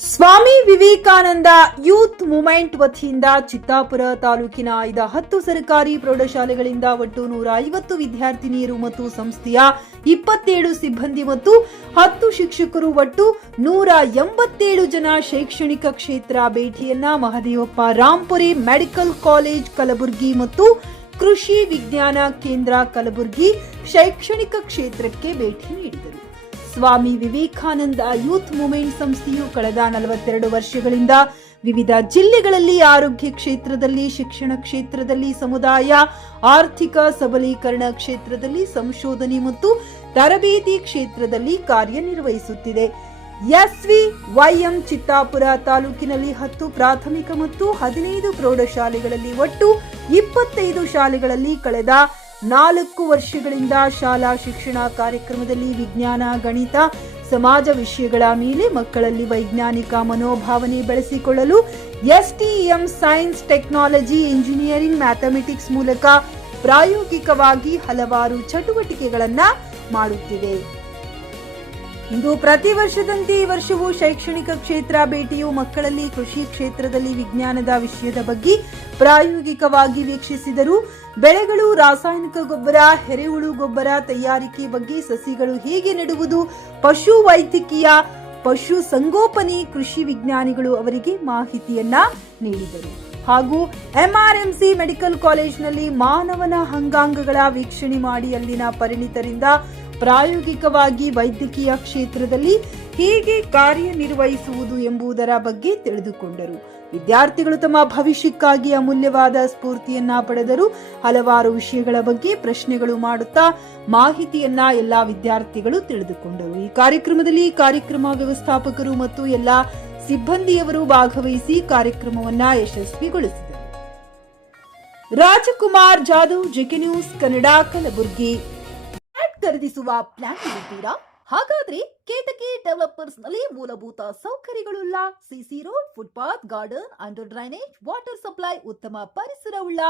Swami Vivekananda youth movement ವತಿಯಿಂದ ಚಿತ್ತಾಪುರ ತಾಲೂಕಿನ ಆಯ್ದ 10 ಸರ್ಕಾರಿ ಪ್ರೌಢಶಾಲೆಗಳಿಂದ ಒಟ್ಟು 150 ವಿದ್ಯಾರ್ಥಿನಿಯರು ಮತ್ತು ಸಂಸ್ಥೆಯ 27 ಸಿಬ್ಬಂದಿ ಮತ್ತು 10 ಶಿಕ್ಷಕರು ಒಟ್ಟು 187 ಜನ ಶೈಕ್ಷಣಿಕ ಕ್ಷೇತ್ರ ಭೇಟಿಯನ್ನ ಮಹದೇವಪ್ಪ ರಾಂಪುರೆ ಮೆಡಿಕಲ್ ಕಾಲೇಜ್ ಕಲಬುರಗಿ ಮತ್ತು ಕೃಷಿ ವಿಜ್ಞಾನ ಕೇಂದ್ರ ಕಲಬುರಗಿ ಶೈಕ್ಷಣಿಕ ಕ್ಷೇತ್ರಕ್ಕೆ ಭೇಟಿ ನೀಡಿದರು. ಸ್ವಾಮಿ ವಿವೇಕಾನಂದ ಯೂತ್ ಮೂವ್ಮೆಂಟ್ ಸಂಸ್ಥೆಯು ಕಳೆದ 42 ವರ್ಷಗಳಿಂದ ವಿವಿಧ ಜಿಲ್ಲೆಗಳಲ್ಲಿ ಆರೋಗ್ಯ ಕ್ಷೇತ್ರದಲ್ಲಿ, ಶಿಕ್ಷಣ ಕ್ಷೇತ್ರದಲ್ಲಿ, ಸಮುದಾಯ ಆರ್ಥಿಕ ಸಬಲೀಕರಣ ಕ್ಷೇತ್ರದಲ್ಲಿ, ಸಂಶೋಧನೆ ಮತ್ತು ತರಬೇತಿ ಕ್ಷೇತ್ರದಲ್ಲಿ ಕಾರ್ಯನಿರ್ವಹಿಸುತ್ತಿದೆ. ಎಸ್ವಿವೈಎಂ ಚಿತ್ತಾಪುರ ತಾಲೂಕಿನಲ್ಲಿ 10 ಪ್ರಾಥಮಿಕ ಮತ್ತು 15 ಪ್ರೌಢಶಾಲೆಗಳಲ್ಲಿ ಒಟ್ಟು 25 ಶಾಲೆಗಳಲ್ಲಿ ಕಳೆದ 4 ವರ್ಷಗಳಿಂದ ಶಾಲಾ ಶಿಕ್ಷಣ ಕಾರ್ಯಕ್ರಮದಲ್ಲಿ ವಿಜ್ಞಾನ, ಗಣಿತ, ಸಮಾಜ ವಿಷಯಗಳ ಮೇಲೆ ಮಕ್ಕಳಲ್ಲಿ ವೈಜ್ಞಾನಿಕ ಮನೋಭಾವನೆ ಬೆಳೆಸಿಕೊಳ್ಳಲು STM science, technology, engineering, mathematics ಮೂಲಕ ಪ್ರಾಯೋಗಿಕವಾಗಿ ಹಲವಾರು ಚಟುವಟಿಕೆಗಳನ್ನು ಮಾಡುತ್ತಿದೆ. ಇಂದು ಪ್ರತಿ ವರ್ಷದಂತೆ ಈ ವರ್ಷವೂ ಶೈಕ್ಷಣಿಕ ಕ್ಷೇತ್ರ ಭೇಟಿಯು ಮಕ್ಕಳಲ್ಲಿ ಕೃಷಿ ಕ್ಷೇತ್ರದಲ್ಲಿ ವಿಜ್ಞಾನದ ವಿಷಯದ ಬಗ್ಗೆ ಪ್ರಾಯೋಗಿಕವಾಗಿ ವೀಕ್ಷಿಸಿದರು. ಬೆಳೆಗಳು, ರಾಸಾಯನಿಕ ಗೊಬ್ಬರ, ಎರೆಹುಳು ಗೊಬ್ಬರ ತಯಾರಿಕೆ ಬಗ್ಗೆ, ಸಸಿಗಳು ಹೇಗೆ ನೆಡುವುದು, ಪಶು ವೈದ್ಯಕೀಯ, ಪಶು ಸಂಗೋಪನೆ, ಕೃಷಿ ವಿಜ್ಞಾನಿಗಳು ಅವರಿಗೆ ಮಾಹಿತಿಯನ್ನ ನೀಡಿದರು. ಹಾಗೂ ಎಂಆರ್ಎಂಸಿ ಮೆಡಿಕಲ್ ಕಾಲೇಜಿನಲ್ಲಿ ಮಾನವನ ಅಂಗಾಂಗಗಳ ವೀಕ್ಷಣೆ ಮಾಡಿ ಅಲ್ಲಿನ ಪರಿಣಿತರಿಂದ ಪ್ರಾಯೋಗಿಕವಾಗಿ ವೈದ್ಯಕೀಯ ಕ್ಷೇತ್ರದಲ್ಲಿ ಹೇಗೆ ಕಾರ್ಯನಿರ್ವಹಿಸುವುದು ಎಂಬುದರ ಬಗ್ಗೆ ತಿಳಿದುಕೊಂಡರು. ವಿದ್ಯಾರ್ಥಿಗಳು ತಮ್ಮ ಭವಿಷ್ಯಕ್ಕಾಗಿ ಅಮೂಲ್ಯವಾದ ಸ್ಫೂರ್ತಿಯನ್ನ ಪಡೆದರು. ಹಲವಾರು ವಿಷಯಗಳ ಬಗ್ಗೆ ಪ್ರಶ್ನೆಗಳು ಮಾಡುತ್ತಾ ಮಾಹಿತಿಯನ್ನ ಎಲ್ಲಾ ವಿದ್ಯಾರ್ಥಿಗಳು ತಿಳಿದುಕೊಂಡರು. ಈ ಕಾರ್ಯಕ್ರಮದಲ್ಲಿ ಕಾರ್ಯಕ್ರಮ ವ್ಯವಸ್ಥಾಪಕರು ಮತ್ತು ಎಲ್ಲಾ ಸಿಬ್ಬಂದಿಯವರು ಭಾಗವಹಿಸಿ ಕಾರ್ಯಕ್ರಮವನ್ನ ಯಶಸ್ವಿಗೊಳಿಸಿದರು. Rajkumar Jadhav, JK news Kannada, Kalaburagi. ಖರೀದಿಸುವ ಪ್ಲಾನ್ ಇದ್ದೀರಾ? ಹಾಗಾದ್ರೆ ಕೇತಕಿ ಡೆವಲಪರ್ಸ್ ನಲ್ಲಿ ಮೂಲಭೂತ ಸೌಕರ್ಯಗಳುಳ್ಳ CC road, footpath, garden, under drainage, water supply, ಉತ್ತಮ ಪರಿಸರವುಳ್ಳ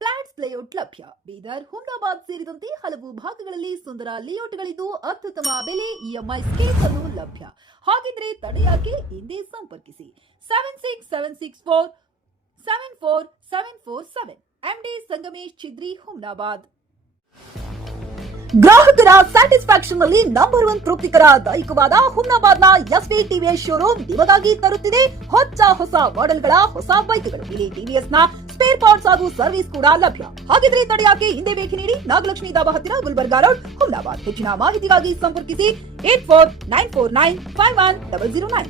ಫ್ಲಾಟ್ಸ್ ಲೇಔಟ್ ಲಭ್ಯ. ಬೀದರ್, ಹುಮ್ನಾಬಾದ್ ಸೇರಿದಂತೆ ಹಲವು ಭಾಗಗಳಲ್ಲಿ ಸುಂದರ ಲೇಔಟ್ಗಳಿದ್ದು ಅತ್ಯುತ್ತಮ ಬೆಲೆ, ಇಎಂಐ ಸ್ಕೀಮ್ ಅನ್ನು ಲಭ್ಯ. ಹಾಗಿದ್ರೆ ತಡೆಯಾಕೆ? ಹಿಂದೆ ಸಂಪರ್ಕಿಸಿ 7676474747 ಎಂಡಿ ಸಂಗಮೇಶ್ ಚಿದ್ರಿ, ಹುಮ್ನಾಬಾದ್. ಗ್ರಾಹಕರ ಸ್ಯಾಟಿಸ್ಫ್ಯಾಕ್ಷನ್ ನಲ್ಲಿ ನಂಬರ್ 1 ತೃಪ್ತಿಕರ ದೈಹಿಕವಾದ ಹುಮ್ನಾಬಾದ್ನ ಎಸ್ವಿ ಟಿವಿಎಸ್ ಶೋರೂಮ್ ನಿಮಗಾಗಿ ತರುತ್ತಿದೆ ಹೊಸ ಮಾಡೆಲ್ಗಳ ಹೊಸ ಬೈಕ್ಗಳು. ಇಲ್ಲಿ ಟಿವಿಎಸ್ ನ ಸ್ಪೇರ್ ಪಾರ್ಟ್ಸ್ ಹಾಗೂ ಸರ್ವಿಸ್ ಕೂಡ ಲಭ್ಯ. ಹಾಗಿದ್ರೆ ತಡೆಯಾಕೆ? ಹಿಂದೆ ಭೇಟಿ ನೀಡಿ. ನಾಗಲಕ್ಷ್ಮಿ ದಾಬಾ ಹತ್ತಿರ, ಗುಲ್ಬರ್ಗಾ ರೋಡ್, ಹುಮ್ನಾಬಾದ್. ಹೆಚ್ಚಿನ ಮಾಹಿತಿಗಾಗಿ ಸಂಪರ್ಕಿಸಿ 8494951009.